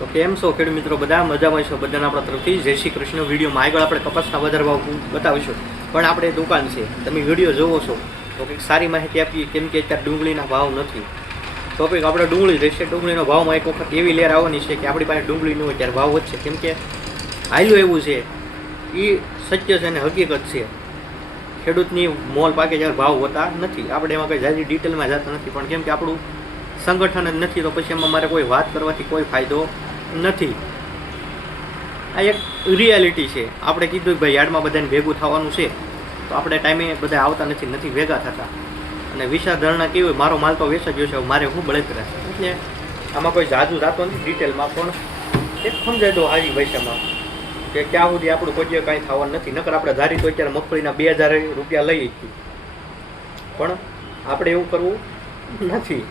તો કેમ છો ખેડૂત મિત્રો? બધા મજામાં છો? બધાને આપણા તરફથી જય શ્રી કૃષ્ણ. વિડીયોમાં આગળ આપણે કપાસના વધારે ભાવ બતાવીશું, પણ આપણે દુકાન છે, તમે વિડીયો જોવો છો તો કંઈક સારી માહિતી આપીએ, કેમ કે અત્યારે ડુંગળીના ભાવ નથી. ટોપિક આપણે ડુંગળી રહેશે. ડુંગળીનો ભાવમાં એક વખત એવી લેર આવવાની છે કે આપણી પાસે ડુંગળી ન હોય ત્યારે ભાવ વધશે, કેમ કે હાલ્યું એવું છે, એ સત્ય છે અને હકીકત છે. ખેડૂતની મોલ પાકે જ્યારે ભાવ હોતા નથી. આપણે એમાં કંઈ જાજી ડિટેલમાં જતા નથી, પણ કેમ કે આપણું સંગઠન જ નથી તો પછી એમાં મારે કોઈ વાત કરવાથી કોઈ ફાયદો નથી. આ એક રિયાલિટી છે. આપણે કીધું કે ભાઈ યાર્ડમાં બધાને ભેગું થવાનું છે, તો આપણે ટાઈમે બધા આવતા નથી ભેગા થતા. અને વિચારધારણા કેવી હોય, મારો માલ તો વેચાઈ ગયો છે, મારે શું બળતરા છે. એટલે આમાં કોઈ જાજુ જાતો નથી ડિટેલમાં, પણ એક સમજાય દો હાજી ભાષામાં કે ક્યાં સુધી આપણું કોઈ કાંઈ થવાનું નથી. નકર આપણે ધારી તો અત્યારે મગફળીના 2000 રૂપિયા લઈ છીએ, પણ આપણે એવું કરવું નથી.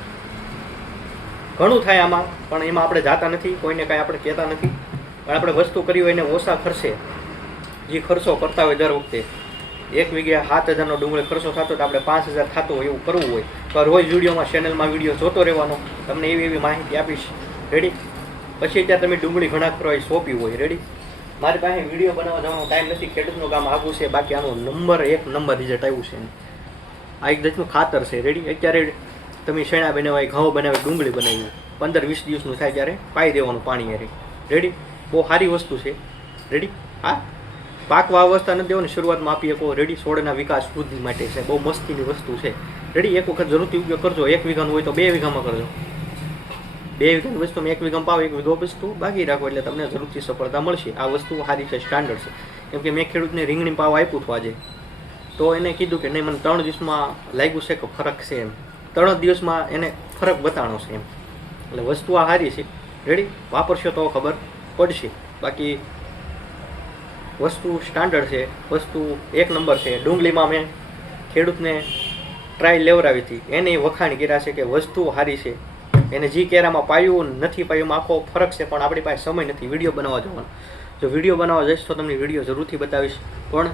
ઘણું થાય આમાં, પણ એમાં આપણે જાતા નથી, કોઈને કાંઈ આપણે કહેતા નથી. પણ આપણે વસ્તુ કરી હોય એને ઓછા ખર્ચે જે ખર્ચો કરતા હોય દર વખતે 1 વીઘે 7000નો ડુંગળી ખર્ચો થતો તો આપણે 5000 થતો હોય એવું કરવું હોય તો રોજ વિડીયોમાં ચેનલમાં વિડીયો જોતો રહેવાનો. તમને એવી માહિતી આપીશ. રેડી? પછી અત્યારે તમે ડુંગળી ઘણા કરવા સોંપી હોય. રેડી? મારી પાસે વિડીયો બનાવવા જવાનો ટાઈમ નથી. ખેડૂતનું કામ આગું છે, બાકી આનું નંબર 1 નંબર રિઝલ્ટ આવ્યું છે. આ એક જાતનું ખાતર છે. રેડી? અત્યારે તમે શેણા બનાવાય, ઘઉં બનાવે, ડુંગળી બનાવી 15-20 દિવસનું થાય ત્યારે પાઈ દેવાનું પાણી હારે. રેડી? બહુ સારી વસ્તુ છે. રેડી? હા, પાકવા અવસ્થા નથી દેવાની, શરૂઆતમાં આપી શકો. રેડી? છોડના વિકાસ વૃદ્ધિ માટે છે, બહુ મસ્તીની વસ્તુ છે. રેડી? એક વખત જરૂરથી ઉપયોગ કરજો. 1 વીઘાનું હોય તો 2 વીઘામાં કરજો. 2 વીઘાની વસ્તુ 1 વીઘામાં પાવો, 1 વીઘો વસ્તુ બાકી રાખો, એટલે તમને જરૂરથી સફળતા મળશે. આ વસ્તુ સારી છે, સ્ટાન્ડર્ડ છે. કેમ કે મેં ખેડૂતને રીંગણી પાવ આપ્યું હતું આજે, તો એને કીધું કે નહીં, મને 3 દિવસમાં લાગ્યું છે કે ફરક છે એમ. 3 દિવસમાં એને ફરક બતાણો છે એમ. એટલે વસ્તુ આ સારી છે. રેડી? વાપરશો તો ખબર પડશે. બાકી વસ્તુ સ્ટાન્ડર્ડ છે, વસ્તુ 1 નંબર છે. ડુંગળીમાં મેં ખેડૂતને ટ્રાય લેવડાવી હતી, એને વખાણ કર્યા છે કે વસ્તુ સારી છે. એને જી કેરામાં પાયું નથી પાયું આખો ફરક છે, પણ આપણી પાસે સમય નથી વિડીયો બનાવવા જવાનો. જો વિડીયો બનાવવા જઈશ તો તમને વિડીયો જરૂરથી બતાવીશ, પણ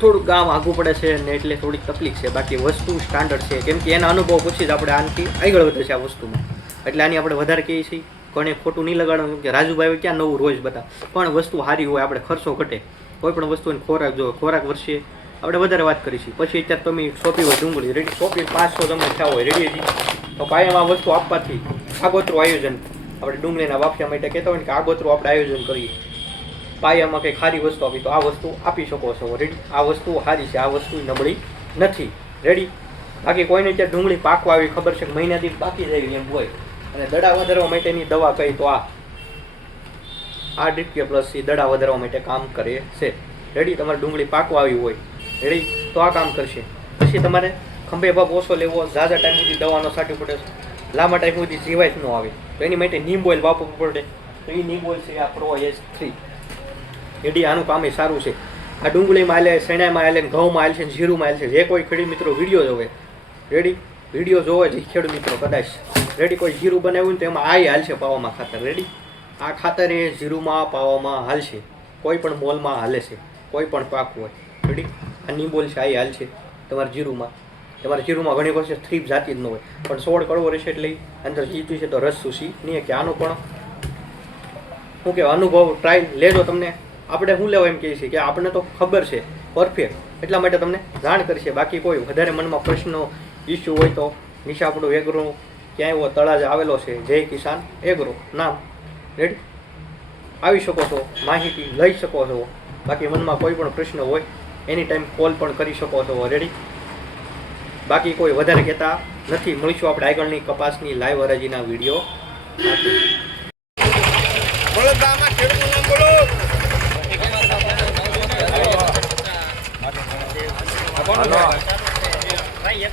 થોડુંક ગામ આઘું પડે છે ને એટલે થોડીક તકલીફ છે. બાકી વસ્તુ સ્ટાન્ડર્ડ છે, કેમ કે એના અનુભવ પછી જ આપણે આનાથી આગળ વધે છે આ વસ્તુમાં. એટલે આની આપણે વધારે કહીએ છીએ. કોને ખોટું નહીં લગાડવાનું કે રાજુભાઈ ક્યાં નવું રોજ બતા, પણ વસ્તુ સારી હોય, આપણે ખર્ચો ઘટે. કોઈ પણ વસ્તુને ખોરાક જો ખોરાક વર્ષે આપણે વધારે વાત કરીશું. પછી અત્યારે તમે સોંપી હોય ડુંગળી, રેડી? સોંપી 500 તમને થયા હોય, રેડી? તો કાયમ આ વસ્તુ આપવાથી આગોતરું આયોજન, આપણે ડુંગળીના વાફિયા માટે કહેતા હોય ને કે આગોતરું આપણે આયોજન કરીએ, પાયામાં કંઈ ખારી વસ્તુ આપી તો આ વસ્તુ આપી શકો છો. રેડી? આ વસ્તુ સારી છે, આ વસ્તુ નબળી નથી. રેડી? બાકી કોઈને ત્યાં ડુંગળી પાકવા આવી ખબર છે કે મહિનાથી બાકી જાય એમ હોય, અને દડા વધારવા માટેની દવા કઈ તો આ DK+ એ દડા વધારવા માટે કામ કરે છે. રેડી? તમારે ડુંગળી પાકવા આવી હોય, રેડી, તો આ કામ કરશે. પછી તમારે ખંભે ભાવ ઓછો લેવો, ઝાઝા ટાઈમ સુધી દવાનો સાટવું પડે, લાંબા ટાઈમ સુધી જીવાય ન આવે, તો એની માટે નીમ ઓઇલ વાપરવું પડે. તો એ નીમ ઓઇલ છે આ Pro S3. રેડી? આનું કામ એ સારું છે. આ ડુંગળીમાં હાલે, શેણામાં હાલે, ઘઉંમાં હાલે છે, જીરુંમાં હાલે છે. જે કોઈ ખેડૂત મિત્રો વિડીયો જોવે, રેડી, વિડીયો જોવે છે ખેડૂત મિત્રો કદાચ, રેડી, કોઈ જીરું બનાવ્યું ને તો એમાં આ હાલશે પાવામાં ખાતર. રેડી? આ ખાતર એ જીરુંમાં પાવામાં હાલશે, કોઈ પણ મોલમાં હાલે છે, કોઈ પણ પાક હોય. રેડી? આ નીંબોલ છે, આ હાલશે તમારે જીરુંમાં. તમારે જીરુંમાં ઘણી વખત થ્રીપ જાતી જ ન હોય, પણ છોડ કડવો રહેશે એટલે અંદર જીતું છે તો રસ સૂસી નહીં કે. આનો પણ શું કહેવાય, અનુભવ ટ્રાય લેજો. તમને આપણે શું લેવા એમ કહીએ છીએ કે આપણને તો ખબર છે પરફેક્ટ, એટલા માટે તમને જાણ કરશે. બાકી કોઈ વધારે મનમાં પ્રશ્નો ઇસ્યુ હોય તો નીચે આપણું એગ્રો ક્યાંય એવો તળાજા આવેલો છે, જય કિસાન એગ્રો નામ. રેડી? આવી શકો છો, માહિતી લઈ શકો છો. બાકી મનમાં કોઈ પણ પ્રશ્ન હોય એની ટાઈમ કોલ પણ કરી શકો છો. રેડી? બાકી કોઈ વધારે કહેતા નથી. મળીશું આપણે આગળની કપાસની લાઈવ હરાજીના વિડીયો.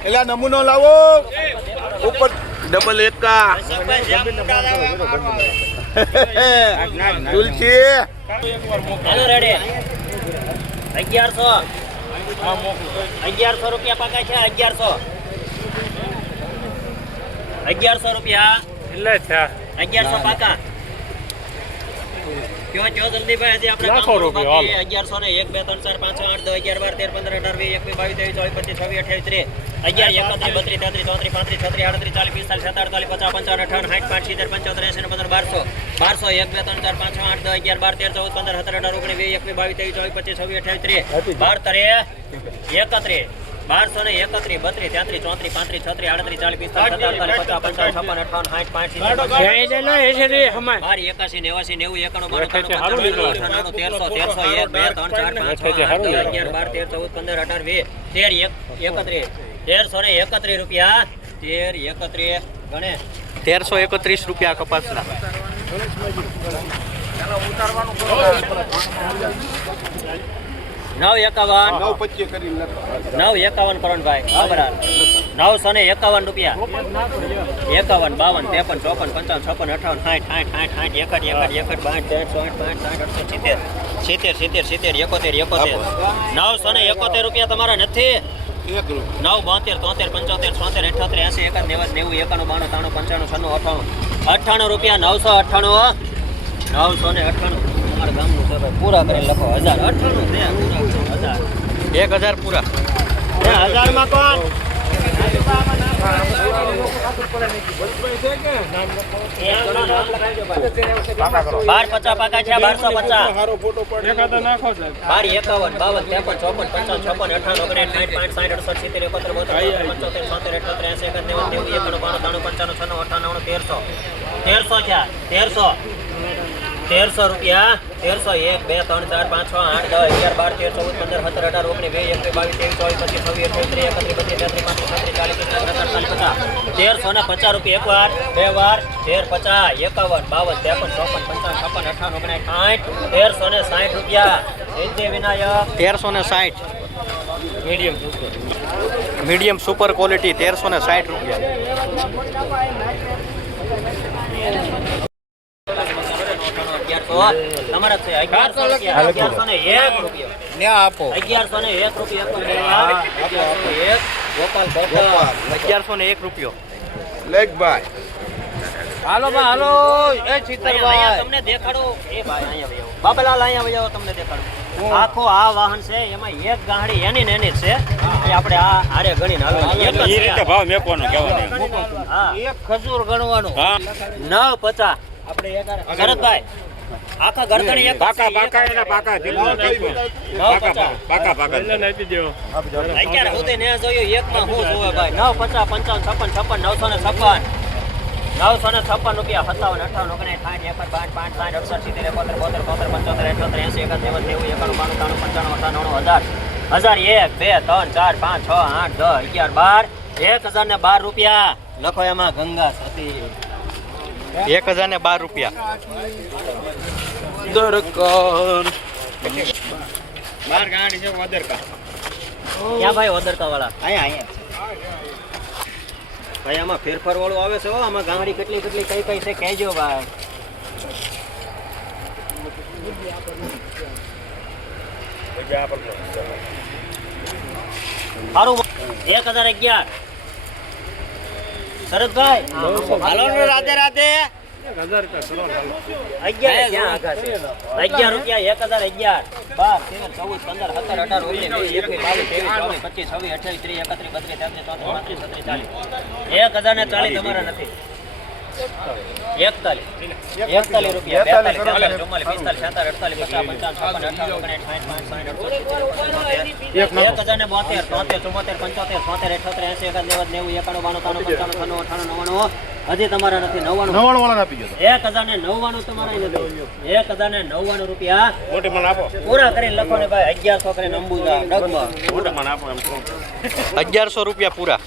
એલા નમૂનો લાવો ઉપર ડબલ એકા તુલસી હાલો રેડી 1100 રૂપિયા પાકા છે. 1100 રૂપિયા એટલે છે. 1100 પાકા क्यों क्यों जल्दी भाई जी अपना काम करो बाकी 1100 ने 1 2 3 4 5 6 8 10 11 12 13 15 18 20 21 22 23 24 25 30 11 31 32 33 34 35 36 40 45 47 48 50 55 58 60 65 70 75 80 85 1200 1200 1 2 3 4 5 6 8 10 11 12 13 14 15 17 18 19 20 21 22 23 24 25 26 28 30 12 31 1231 32 33 34 35 36 38 40 45 47 55 56 રૂપિયા 1331 ગણે 1331 રૂપિયા કપાસના. નવ 51 925 કરીને લખો. 951 કરણભાઈ બરાબર 951 રૂપિયા 51 52 53 54 55 56 58 60 61 62 63 971 રૂપિયા તમારા નથી. 1 રૂપિયા 9 72 73 75 76 78 89 90 91 92 93 95 96 97 98 રૂપિયા 998 998 તમારા ગામનું છે ભાઈ પૂરા કરીને લખો 1098 છે 1000 પૂરા. 1000 માં કોણ 1250 પાકા છે 1250 હારો ફોટો પાડ. 12 51 52 53 54 55 56 58 59 60 1300 રૂપિયા 1301 2 3 4 5 6 8 10 11 12 13 14 15 17 18 19 20 21 22 23 24 25 26 27 28 29 30 1350 રૂપિયા એક વાર બે વાર 1350 51 52 53 56 58 1360 રૂપિયા જય વિનાયક 1360 મીડિયમ સુપર ક્વોલિટી 1360 રૂપિયા. તમારા છે 1101 રૂપિયા ને આપો 1101 રૂપિયા ગોપાલ 1101 રૂપિયો. લેખ ભાઈ. હાલો બા હાલો એ અહીંયા તમને દેખાડો એ ભાઈ અહીંયા વહી આવો. બાબલાલ અહીંયા વહી આવો તમને દેખાડો. આખો આ વાહન છે એમાં એક ગાંડી એની ને એની જ છે એ આપણે આ આરે ગણીને આવેલી એક જ છે. ભાવ મેકવાનો કહેવાનો. હા એક ખજૂર ગણવાનું. હા 950 આપણે શરદભાઈ આખા ગરદણી એક પાકા પાકા એના પાકા જેટલું જેટલું. પાકા પાકા પાકા અત્યારે સુધી ને જોયું એકમાં હું જોવે ભાઈ 950 55 56 956 રૂપિયા 57 58 59 60 61 1012 રૂપિયા લખો એમાં ગંગા સતી 1012 રૂપિયા. બાર ગાડી છે વદરકા. ક્યાં ભાઈ ઓદરકા વાળા અહીંયા ભાઈ આમાં ફેરફાર વાળું આવે છે હો આમાં ગાંડી કેટલી કઈ છે કહેજો ભાઈ સારું 1011 શરદભાઈ હાલો ને રાધે રાધે 11 ક્યાં આગા છે 11 રૂપિયા 1011 12 13 14 15 17 18 19 20 21 22 23 24 25 26 28 29 30 31 32 33 34 35 36 40 1040 રૂપિયા 42 હજી તમારા નથી 99 વાળા આપી ગયો 1099 તમારા નથી 1099 રૂપિયા મોટી મને આપો. પૂરા કરીને લખો ને ભાઈ 1100 કરીને અંબુજા ડગમાં મોટી મને આપો એમ કહું. 1100 રૂપિયા પૂરા.